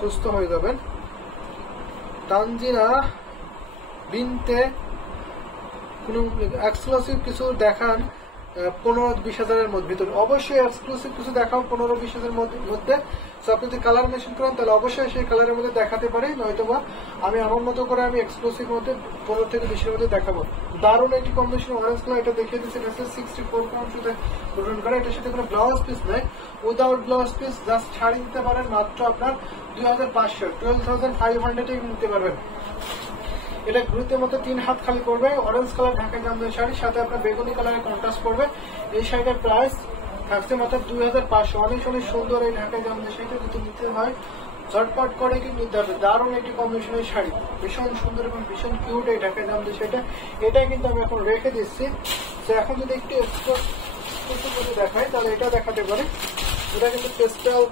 সুস্থ হয়ে যাবেন। তানজিনা বিনতে কোনো এক্সক্লুসিভ কিছু দেখান 15-20 হাজারের ভিতরে। অবশ্যই এক্সক্লুসিভ কিছু দেখাও 15-20 হাজারের মধ্যে। আপনি যদি কালার মেশিন করেন তাহলে অবশ্যই সেই কালারের মধ্যে দেখাতে পারি, নয়তোবা আমি আমার মতো করে আমি এক্সক্লুসিভ মধ্যে 15-20 মধ্যে দেখাবো। দারুণ একটি কম্বিনেশন অরেঞ্জ কালার, এটা দেখিয়ে দিচ্ছি। এটা 64 পাউন্ড সুদে গ্রহণ করে। এটার সাথে কোনো ব্লাউজ পিস নেই, without blouse piece just sari নিতে পারেন মাত্র আপনার 2500, 12,500 নিতে পারবেন। এটা ঘুরিতে মতো 3 হাত খালি করবে। অরেঞ্জ কালার ঢাকা জামদানি শাড়ির সাথে আপনার বেগুনি কালারের কন্ট্রাস্ট করবে। এই শাড়িটার প্রাইস থাকছে মাত্র 2500। অনেক অনেক সুন্দর এই ঢাকা জামদানি শাড়িটা যদি নিতে হয় ঝটপট করে কি নিতে হবে। দারুণ একটি কম্বিনেশনের শাড়ি, ভীষণ সুন্দর এবং ভীষণ কিউট এই ঢাকা জামদানি শাড়িটা। এটা কিন্তু আমি এখন রেখে দিচ্ছি। তো এখন যদি একটু এক্সট্রা দেখাই তাহলে এটা দেখাতে পারি। এটা কিন্তু পেস্টাল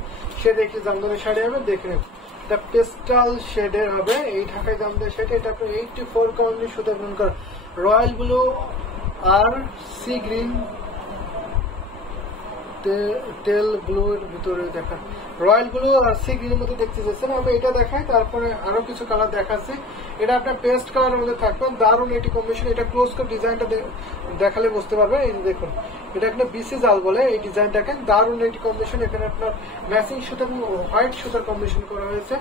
শেড একটি জামদানি শাড়ি হবে, দেখে নেব। এটা পেস্টাল শেডের হবে এই ঢাকায় জামদানি শাড়ি। এটা আপনার 84 কাউন্ট সুতা বুনন করা। রয়্যাল ব্লু আর সি গ্রিন তেল ব্লু এর ভিতরে দেখা, রয়্যাল ব্লু আর সি গ্রিনের মধ্যে দেখতে চাচ্ছেন। আমি এটা দেখাই, তারপরে আরো কিছু কালার দেখাচ্ছি। এটা আপনার পেস্ট কালারের মধ্যে থাকবে। দারুণ এটি কম্বিনেশন। এটা ক্লোজ করে ডিজাইনটা দেখালে বুঝতে পারবেন। এই যে দেখুন, এটা একটা বিসি জাল বলে এই ডিজাইনটাকে। দারুণ এটি কম্বিনেশন। এখানে আপনার ম্যাচিং সুতা এবং হোয়াইট সুতার কম্বিনেশন করা হয়েছে।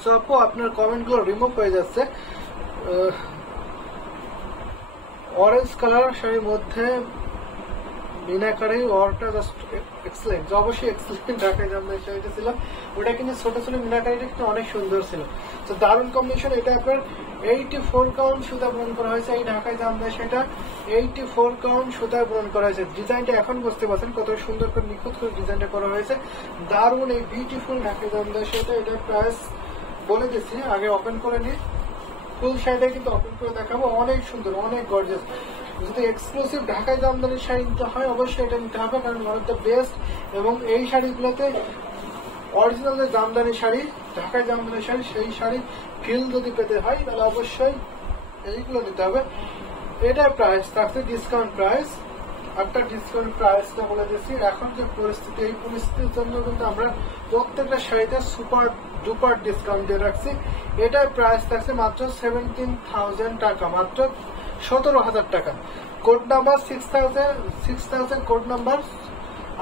সো আপু আপনার কমেন্ট গুলো রিমুভ হয়ে যাচ্ছে। অরেঞ্জ কালার শাড়ির মধ্যে মিনাকারি ওয়ারটা জাস্ট এক্সেলেন্ট, অবশ্যই এক্সেলেন্ট ঢাকায় জামদানি শাড়িটা ছিল। ওটা কিন্তু ছোট ছোট মিনাকারিটা কিন্তু অনেক সুন্দর ছিল। তো দারুণ কম্বিনেশন। এটা আপনার 84 কাউন্ট সুতা বুনন করা হয়েছে এই ঢাকায় জামদানি শাড়িটা। 84 কাউন্ট সুতা বুনন করা হয়েছে। ডিজাইনটা এখন বুঝতে পারছেন কত সুন্দর করে নিখুঁত করে ডিজাইনটা করা হয়েছে। দারুণ এই বিউটিফুল ঢাকায় জামদানি শাড়িটা। এটার প্রাইস বলে দিচ্ছি, আগে ওপেন করে নিই। ফুল শাড়িটা কিন্তু ওপেন করে দেখাবো। অনেক সুন্দর, অনেক গর্জিয়াস। যদি এক্সক্লুসিভ ঢাকায় জামদানি শাড়ি নিতে হয় অবশ্যই এটা নিতে হবে, কারণ ওয়ান অফ দ্য বেস্ট। এবং এই শাড়িগুলোতে অরিজিনাল যে জামদানি শাড়ি, ঢাকায় জামদানি শাড়ি, সেই শাড়ি ফিল যদি পেতে হয় তাহলে অবশ্যই এইগুলো নিতে হবে। এটার প্রাইস থাকছে ডিসকাউন্ট প্রাইস। একটা ডিসকাউন্ট প্রাইসটা বলে দিচ্ছি। এখন যে পরিস্থিতি, এই পরিস্থিতির জন্য কিন্তু আমরা প্রত্যেকটা শাড়িতে সুপার ডুপার ডিসকাউন্ট দিয়ে রাখছি। এটার প্রাইস থাকছে মাত্র 17,000 টাকা, মাত্র 17,000 টাকা। Code number 6000 code number.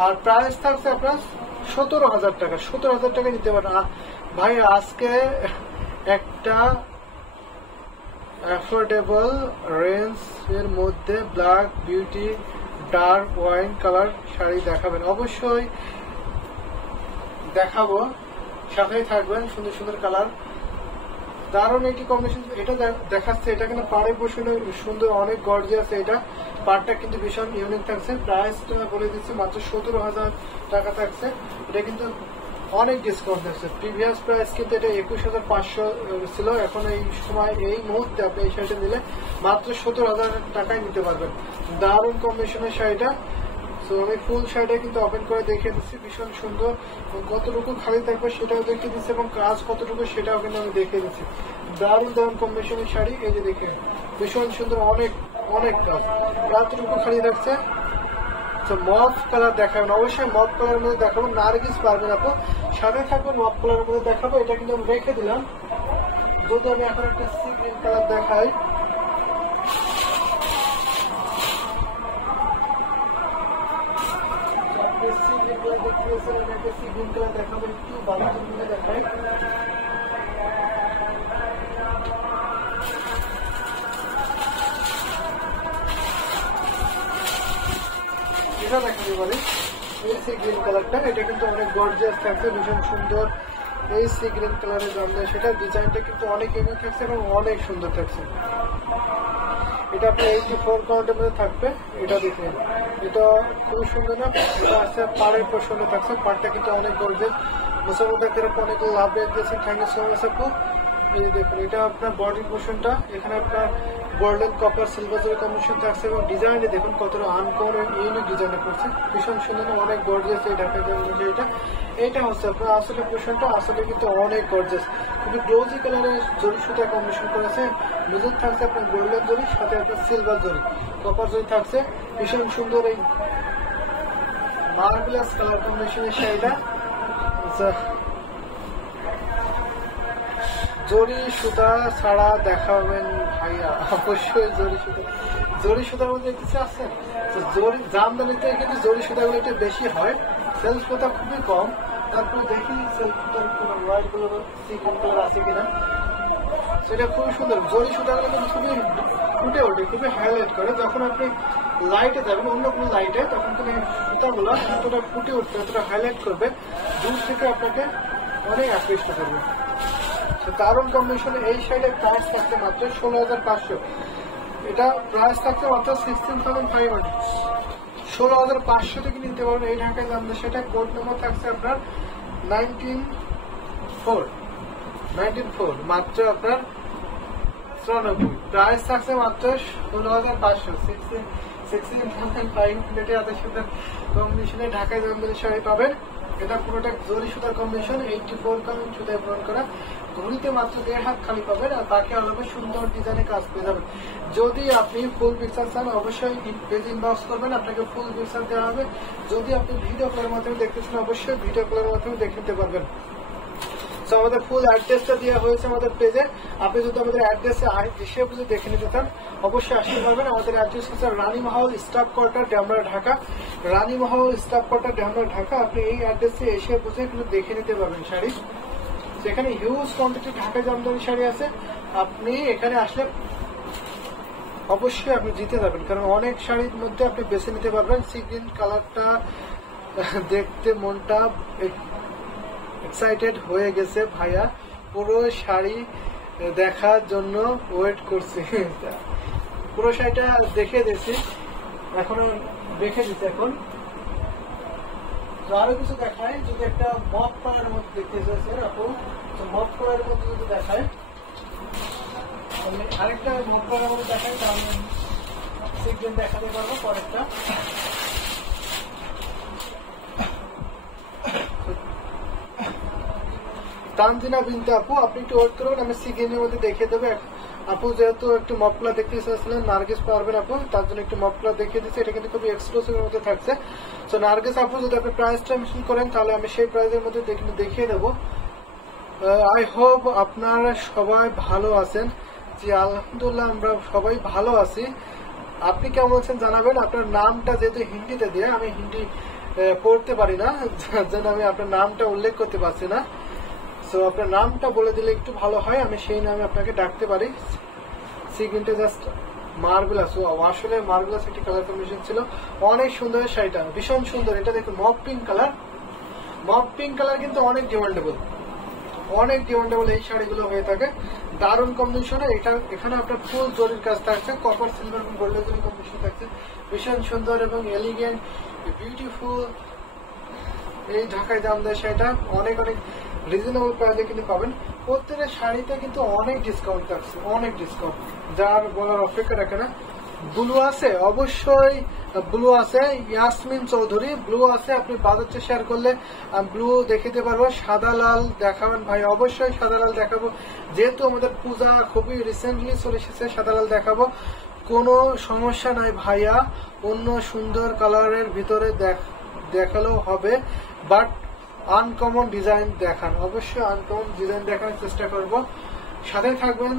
আর প্রাইস থাকছে আপনার 17,000 টাকা। 17,000 টাকা নিতে পারেন। ভাই আজকে একটা অ্যাফোর্ডেবল রেঞ্জ এর মধ্যে black beauty dark wine colour sari দেখাবেন। অবশ্যই দেখাবো, সাথেই থাকবেন। সুন্দর সুন্দর কালার, দারুণ একটি কম্বিনেশন। এটা দেখাচ্ছে, এটা কিন্তু পাড়ে বসে সুন্দর, অনেক গর্জিয়াস। এটা পাড়টা কিন্তু ভীষণ ইউনিক থাকছে। প্রাইসটা বলে দিচ্ছে মাত্র 17,000 টাকা থাকছে। এটা কিন্তু অনেক ডিসকাউন্ট থাকছে। প্রিভিয়াস প্রাইস কিন্তু এটা 21,500 ছিল। এখন এই সময় এই মুহূর্তে আপনি এই শাড়িটা নিলে মাত্র 17,000 টাকায় নিতে পারবেন। দারুণ কম্বিনেশনের শাড়িটা। তো আমি ফুল শাড়িটা কিন্তু ওপেন করে দেখিয়ে দিচ্ছি। ভীষণ সুন্দর, কতটুকু খালি থাকবে সেটাও দেখিয়ে দিচ্ছি এবং কাজ কতটুকু সেটাও কিন্তু আমি দেখিয়ে দিচ্ছি। দারুণ দারুণ কম্বিনেশনের শাড়ি। এই যে দেখে ভীষণ সুন্দর, অনেক অনেক কাজ। কতটুকু খালি থাকছে। তো মফ কালার দেখাবেন, অবশ্যই মফ কালারের মধ্যে দেখাবো। নার্গিস পারবেন আপু, সাথে থাকবেন। মফ কালারের মধ্যে দেখাবো। এটা কিন্তু আমি রেখে দিলাম। যদি আমি এখন একটা সি গ্রিন কালার দেখাই, দেখাবো একটু বালুর মধ্যে দেখাই। এটা দেখাতে পারি এই সি গ্রিন কালারটা। এটা কিন্তু অনেক গর্জিয়াস থাকছে, ভীষণ সুন্দর। এই সি গ্রিন কালারের জামদানি সেটা ডিজাইনটা কিন্তু অনেক ইউনিক থাকছে এবং অনেক সুন্দর থাকছে। এটা আপনার 84 কাউন্টের মধ্যে থাকবে। এটা দেখে এটা খুবই সুন্দর না? এটা আছে পাড়ের পোর্শনে থাকছে। পাড়টা কিন্তু অনেক গর্জিয়াস। মুসলমানদের অনেক লাভ দিয়েছেন। থ্যাংক ইউ সো মাচ আপু। এই দেখুন, এটা আপনার বডি পোর্শনটা। এখানে আপনার গোল্ডেন কপার সিলভার কম্বিনেশন থাকছে এবং ডিজাইনে দেখুন কতটা আনকমন ইউনিক ডিজাইনে করছে। ভীষণ সুন্দর, অনেক গর্জিয়াস এই ঢাকায় জামদানি। এটা হচ্ছে আপনার আসলে পোর্শনটা আসলে কিন্তু অনেক গর্জিয়াস, কিন্তু গ্লোজি কালারের জরি সুতা কম্বিনেশন করেছে। নজর থাকছে আপনার গোল্ডেন জরি, সাথে আপনার সিলভার জরি, কপার জরি থাকছে। ভীষণ সুন্দর এই মার্বেলাস কালার কম্বিনেশনের শাড়িটা। জরি সুতা ছাড়া দেখাবেন ভাইয়া? অবশ্যই জরি সুতার মধ্যে কিছু আছে। জামদানিতে কিন্তু জরি সুতাগুলো একটু বেশি হয়, সেলফ সুতা খুবই কম। তারপরে দেখি সেলফ সুতার কোনো হোয়াইট কালার সিগন কালার আছে কিনা। সেটা খুবই সুন্দর। জরি সুতাগুলো কিন্তু খুবই ফুটে ওঠে, খুবই হাইলাইট করে। যখন আপনি লাইটে যাবেন, অন্য কোনো লাইটে, তখন কিন্তু এই সুতাগুলো যতটা ফুটে উঠবে, যতটা হাইলাইট করবে, দূর থেকে আপনাকে অনেক আকৃষ্ট করবে। দারুণ কম্বিনেশনে এই শাড়ির প্রাইস থাকছে মাত্র 16,500। এটা প্রাইস থাকছে মাত্র 16,500। 16,500 থেকে নিতে পারবেন এই ঢাকায় জামদানি। সেটা কোড নম্বর থাকছে আপনার 19,4 মাত্র আপনার 94। প্রাইস থাকছে মাত্র 16,500। 16,500 এত সুন্দর কম্বিনেশনে ঢাকায় জামদানি শাড়ি পাবেন। এটা পুরোটা জরি সুতার কম্বিনেশন, 84 কাউন্ট সুতায় পূরণ করা। ঘড়িতে মাত্র 1.5 হাত খালি পাবেন, আর বাকি আলাদা সুন্দর ডিজাইনে কাজ পেয়ে যাবেন। যদি আপনি ফুল পিকচার চান, অবশ্যই পেজ ইনবক্স করবেন, আপনাকে ফুল পিকচার দেওয়া হবে। যদি আপনি ভিডিও কলের মাধ্যমে দেখতেছেন, অবশ্যই ভিডিও কলের মাধ্যমে দেখে নিতে পারবেন। আমাদের ফুল অ্যাড্রেসটা দেওয়া হয়েছে আমাদের পেজে। আপনি যদি আমাদের অ্যাড্রেসে এসে বুঝে দেখে নিতে চান, অবশ্যই আসতে পারবেন। আমাদের অ্যাড্রেস হচ্ছে রানীমহল staff quarter, Demra, Dhaka. রানীমহল staff quarter, Demra, Dhaka. আপনি এই অ্যাড্রেসে এসে বুঝে কিন্তু দেখে নিতে পারবেন শাড়ি। সেখানে হিউজ কোয়ান্টিটি ঢাকা জামদানি শাড়ি আছে। আপনি এখানে আসলে অবশ্যই আপনি জিতে যাবেন, কারণ অনেক শাড়ির মধ্যে আপনি বেছে নিতে পারবেন। সি গ্রিন কালারটা দেখতে মনটা এক্সাইটেড হয়ে গেছে ভাইয়া, পুরো শাড়ি দেখার জন্য ওয়েট করছি। পুরো শাড়িটা দেখে দিয়েছি, এখন দেখে দিচ্ছি। এখন আরো কিছু দেখায়, যদি একটা মপ কালারের মধ্যে দেখতে চাইছেন আপু, মপ কালারের মধ্যে যদি দেখায়, আরেকটা মপ কালারের মধ্যে দেখায়, তাহলে সিগন্যাল দেখাতে পারবো পরেরটা। তানজিনা বিনতে আপু, আপনি একটু ওয়েট করুন, আমি সিগন্যালের মধ্যে দেখিয়ে দেবো। আপু যেহেতু একটু মপলা দেখতে চাইছিলেন, নার্গিস পারবেন আপু, তার জন্য একটু মপলা দেখিয়ে দিচ্ছি। এটা কিন্তু খুবই এক্সক্লুসিভের মধ্যে থাকছে। তো নার্গিস আপু, যদি আপনি প্রাইসটা মেনশন করেন, তাহলে আমি সেই প্রাইসের মধ্যে দেখিয়ে দেবো। আই হোপ আপনারা সবাই ভালো আছেন। জি আলহামদুলিল্লাহ, আমরা সবাই ভালো আছি। আপনি কেমন আছেন জানাবেন। আপনার নামটা যেহেতু হিন্দিতে দিয়ে, আমি হিন্দি পড়তে পারি না, যার জন্য আমি আপনার নামটা উল্লেখ করতে পারছি না। তো আপনার নামটা বলে দিলে একটু ভালো হয়, আমি সেই নামে আপনাকে ডাকতে পারি। সিগন্যালটা জাস্ট মার্ভেলাস। আসলে মার্ভেলাস একটি কালার কম্বিনেশন ছিল, অনেক সুন্দর শাড়িটা, ভীষণ সুন্দর। এটা দেখুন মপ পিঙ্ক কালার। মপ পিঙ্ক কালার কিন্তু অনেক ডিমান্ডেবল, অনেক ডিমান্ডেবল এই শাড়িগুলো হয়ে থাকে। দারুণ কম্বিনেশনে। এখানে আপনার ফুল জরির কাজ থাকছে, কপার সিলভার এবং গোল্ডেন জরি কম্বিনেশন থাকছে, ভীষণ সুন্দর এবং এলিগেন্ট বিউটিফুল। এই ঢাকায় জামদানি শাড়িটা অনেক অনেক রিজনেবল প্রাইসে কিন্তু পাবেন। প্রত্যেকটা শাড়িতে কিন্তু অনেক ডিসকাউন্ট থাকছে, অনেক ডিসকাউন্ট, যার বলার অপেক্ষা রাখে না। ব্লু আছে, অবশ্যই ব্লু আছে। ইয়াসমিন চৌধুরী, ব্লু আছে। আপনি বাজারটা শেয়ার করলে ব্লু দেখাতে পারবো। সাদা লাল দেখাবেন ভাই? অবশ্যই সাদা লাল দেখাবো, যেহেতু আমাদের পূজা খুবই রিসেন্টলি চলে এসেছে। সাদা লাল দেখাবো, কোনো সমস্যা নাই ভাইয়া। অন্য সুন্দর কালারের ভিতরে দেখালেও হবে, বাট আনকমন ডিজাইন দেখান। অবশ্যই আনকমন ডিজাইন দেখানোর চেষ্টা করব। সাথে থাকবেন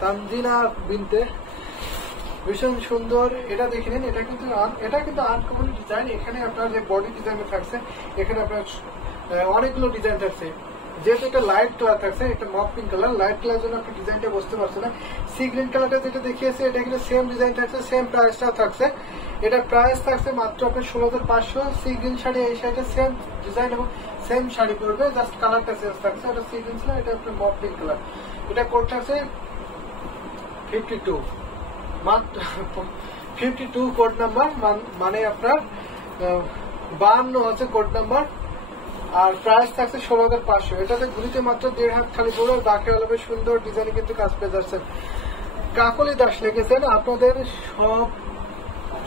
তানজিনা বিনতে, ভীষণ সুন্দর। এটা দেখে নিন, এটা কিন্তু আনকমন ডিজাইন। এখানে আপনার যে বডি ডিজাইন থাকছে, এখানে আপনার অনেকগুলো ডিজাইন থাকছে। যেহেতু এটা লাইট কালার থাকছে, এটা মপ পিঙ্ক কালার, লাইট কালার জন্য আপনি ডিজাইনটা বুঝতে পারছেন না। সি গ্রিন কালারটা যেটা দেখিয়েছে, এটা কিন্তু সেম ডিজাইন থাকছে, সেম প্রাইসটাও থাকছে। এটা প্রাইস থাকছে মাত্র আপনার 16,500। সি গ্রিন শাড়ি, এই শাড়িটা সেম ডিজাইন এবং সেম শাড়ি পড়বে, জাস্ট কালারটা চেঞ্জ থাকছে। এটা সি গ্রিন ছিল, এটা আপনার মপ পিঙ্ক কালার। এটা কোড থাকছে 52, মাত্র 52 কোড নাম্বার, মানে আপনার 52 হচ্ছে কোড নাম্বার। আর প্রাইস থাকছে 16,500। এটাতে ঘুরিতে মাত্র 1.5 হাত খালি পড়বে, বাকি আলাদা সুন্দর ডিজাইনে কিন্তু কাজ পেয়ে যাচ্ছেন। কাকলি দাস লিখেছেন, আপনাদের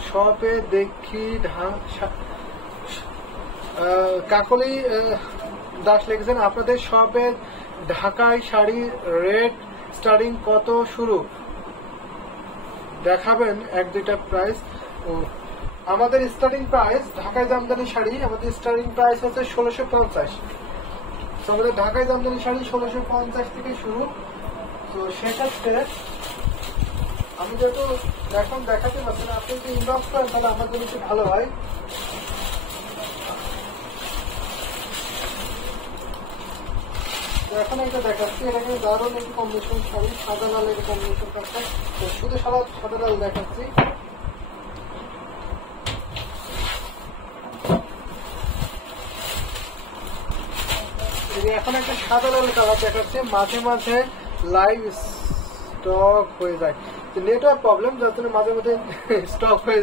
শপে দেখি কাকলি দাস লিখেছেন, আপনাদের শপে ঢাকায় শাড়ি রেট স্টার্টিং কত শুরু দেখাবেন? 1-2টা প্রাইস। আমাদের স্টার্টিং প্রাইস ঢাকায় জামদানি শাড়ি, আমাদের স্টার্টিং প্রাইস হচ্ছে 1650। আমাদের ঢাকায় জামদানি শাড়ি 1650 থেকে শুরু। তো সেক্ষেত্রে আমি যেহেতু এখন দেখাতে পারছি না, আপনি যদি ইনবক্স করেন তাহলে আমার জন্য একটু ভালো হয়। তো এখন একটা দেখাচ্ছি, এটা কিন্তু দারুণ একটি কম্বিনেশন শাড়ি, সাদা লালের কম্বিনেশন থাকছে। তো শুধু সাদা লাল দেখাচ্ছি। এখন একটা সাদা লাল কালার দেখাচ্ছে, মাঝে মাঝে লাইভ স্টক হয়ে যায়, নেটওয়ার্ক প্রবলেম, যার জন্য মাঝে মাঝে স্টক হয়ে যায়।